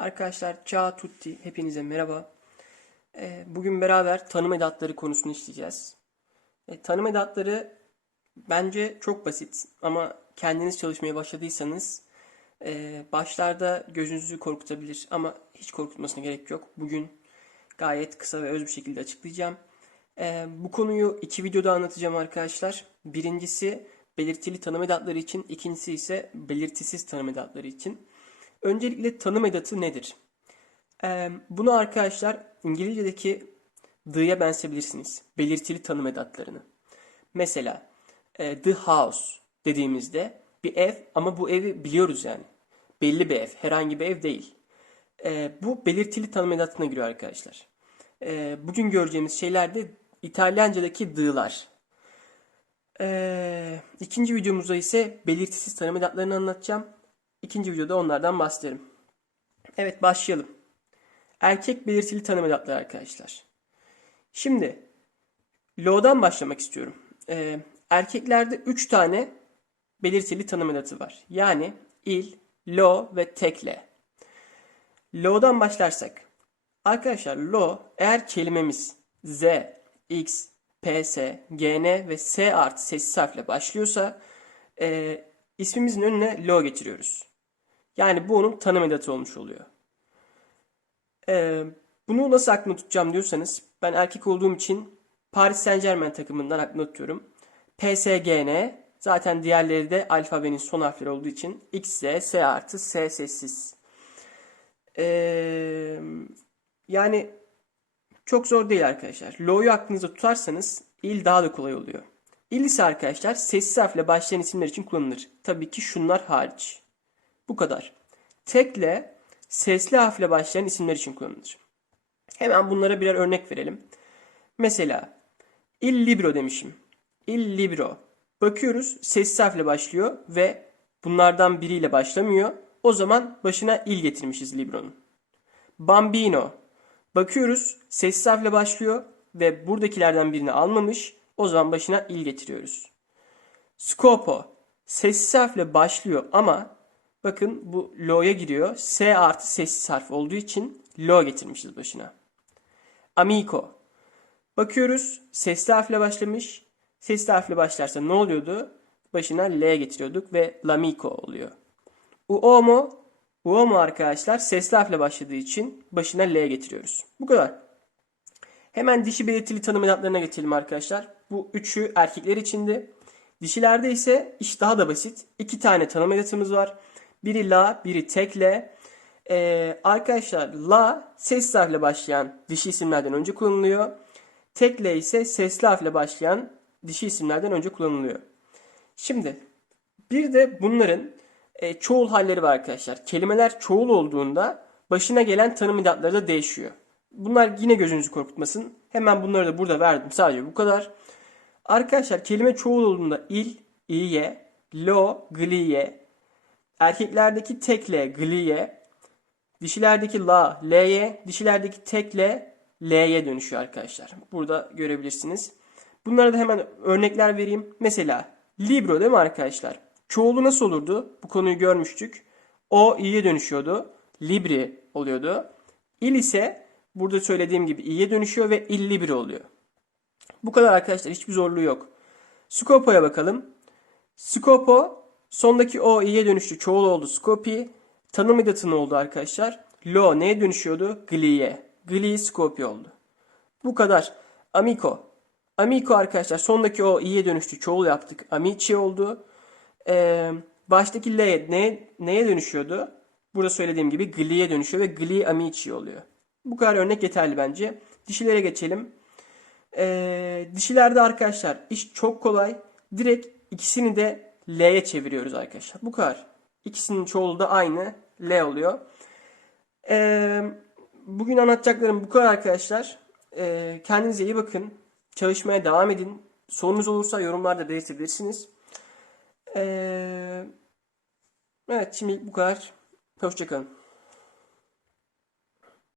Arkadaşlar ciao tutti hepinize merhaba. Ee, bugün beraber tanım edatları konusunu işleyeceğiz. E, tanım edatları bence çok basit ama kendiniz çalışmaya başladıysanız e, başlarda gözünüzü korkutabilir ama hiç korkutmasına gerek yok. Bugün gayet kısa ve öz bir şekilde açıklayacağım. E, bu konuyu iki videoda anlatacağım arkadaşlar. Birincisi belirtili tanım edatları için, ikincisi ise belirtisiz tanım edatları için. Öncelikle tanım edatı nedir? Bunu arkadaşlar İngilizce'deki the'ya benzetebilirsiniz. Belirtili tanım edatlarını. Mesela the house dediğimizde bir ev ama bu evi biliyoruz yani. Belli bir ev, herhangi bir ev değil. Bu belirtili tanım edatına giriyor arkadaşlar. Bugün göreceğimiz şeyler de İtalyanca'daki the'lar. E, ikinci videomuzda ise belirtisiz tanım edatlarını anlatacağım. İkinci videoda onlardan bahsederim. Evet başlayalım. Erkek belirtili tanım edatları arkadaşlar. Şimdi lo'dan başlamak istiyorum. Ee, erkeklerde 3 tane belirtili tanım edatı var. Yani il, lo ve tekle. Lo'dan başlarsak. Arkadaşlar lo eğer kelimemiz z, x, ps, gn ve s artı sessiz harfle başlıyorsa e, ismimizin önüne lo getiriyoruz. Yani bu onun tanım edatı olmuş oluyor. Ee, bunu nasıl aklımda tutacağım diyorsanız ben erkek olduğum için Paris Saint Germain takımından aklımda tutuyorum. PSGN zaten diğerleri de alfabenin son harfleri olduğu için XZ, S artı, S sessiz. Ee, yani çok zor değil arkadaşlar. Lo'yu aklınızda tutarsanız il daha da kolay oluyor. İl ise arkadaşlar sessiz harfle başlayan isimler için kullanılır. Tabii ki şunlar hariç. Bu kadar. Tekle sesli harfle başlayan isimler için kullanılır. Hemen bunlara birer örnek verelim. Mesela il libro demişim. Il libro. Bakıyoruz sessiz harfle başlıyor ve bunlardan biriyle başlamıyor. O zaman başına il getirmişiz libronun. Bambino. Bakıyoruz sessiz harfle başlıyor ve buradakilerden birini almamış. O zaman başına il getiriyoruz. Scopo. Sessiz harfle başlıyor ama bakın bu lo'ya giriyor. S artı sessiz harf olduğu için lo getirmişiz başına. Amico. Bakıyoruz sesli harfle başlamış. Sesli harfle başlarsa ne oluyordu? Başına L getiriyorduk ve Lamico oluyor. Uomo. Uomo arkadaşlar sesli harfle başladığı için başına L getiriyoruz. Bu kadar. Hemen dişi belirtili tanım edatlarına geçelim arkadaşlar. Bu üçü erkekler içindi. Dişilerde ise iş daha da basit. İki tane tanım edatımız var. Biri la, biri tekle. Ee, arkadaşlar la ses harfle başlayan dişi isimlerden önce kullanılıyor. Tekle ise sesli harfle başlayan dişi isimlerden önce kullanılıyor. Şimdi bir de bunların e, çoğul halleri var arkadaşlar. Kelimeler çoğul olduğunda başına gelen tanım edatları da değişiyor. Bunlar yine gözünüzü korkutmasın. Hemen bunları da burada verdim. Sadece bu kadar. Arkadaşlar kelime çoğul olduğunda il, iye, lo, gliye, erkeklerdeki tekle, gliye, dişilerdeki la, l'ye, dişilerdeki tekle, l'ye dönüşüyor arkadaşlar. Burada görebilirsiniz. Bunlara da hemen örnekler vereyim. Mesela libro değil mi arkadaşlar? Çoğulu nasıl olurdu? Bu konuyu görmüştük. O i'ye dönüşüyordu. Libri oluyordu. İl ise burada söylediğim gibi i'ye dönüşüyor ve il libri oluyor. Bu kadar arkadaşlar hiçbir zorluğu yok. Scopo'ya bakalım. Scopo sondaki o i'ye dönüştü. Çoğul oldu. Scopi tanım edatı ne oldu arkadaşlar? Lo neye dönüşüyordu? Gli'ye. Gli Scopi oldu. Bu kadar. Amico. Amico arkadaşlar sondaki o i'ye dönüştü. Çoğul yaptık. Amici oldu. Ee, baştaki L neye, neye dönüşüyordu? Burada söylediğim gibi Gli'ye dönüşüyor ve Gli Amici oluyor. Bu kadar örnek yeterli bence. Dişilere geçelim. Ee, dişilerde arkadaşlar iş çok kolay. Direkt ikisini de L'ye çeviriyoruz arkadaşlar. Bu kadar. İkisinin çoğulu da aynı. L oluyor. Ee, bugün anlatacaklarım bu kadar arkadaşlar. Ee, kendinize iyi bakın. Çalışmaya devam edin. Sorunuz olursa yorumlarda belirtebilirsiniz. Ee, evet şimdi bu kadar. Hoşçakalın.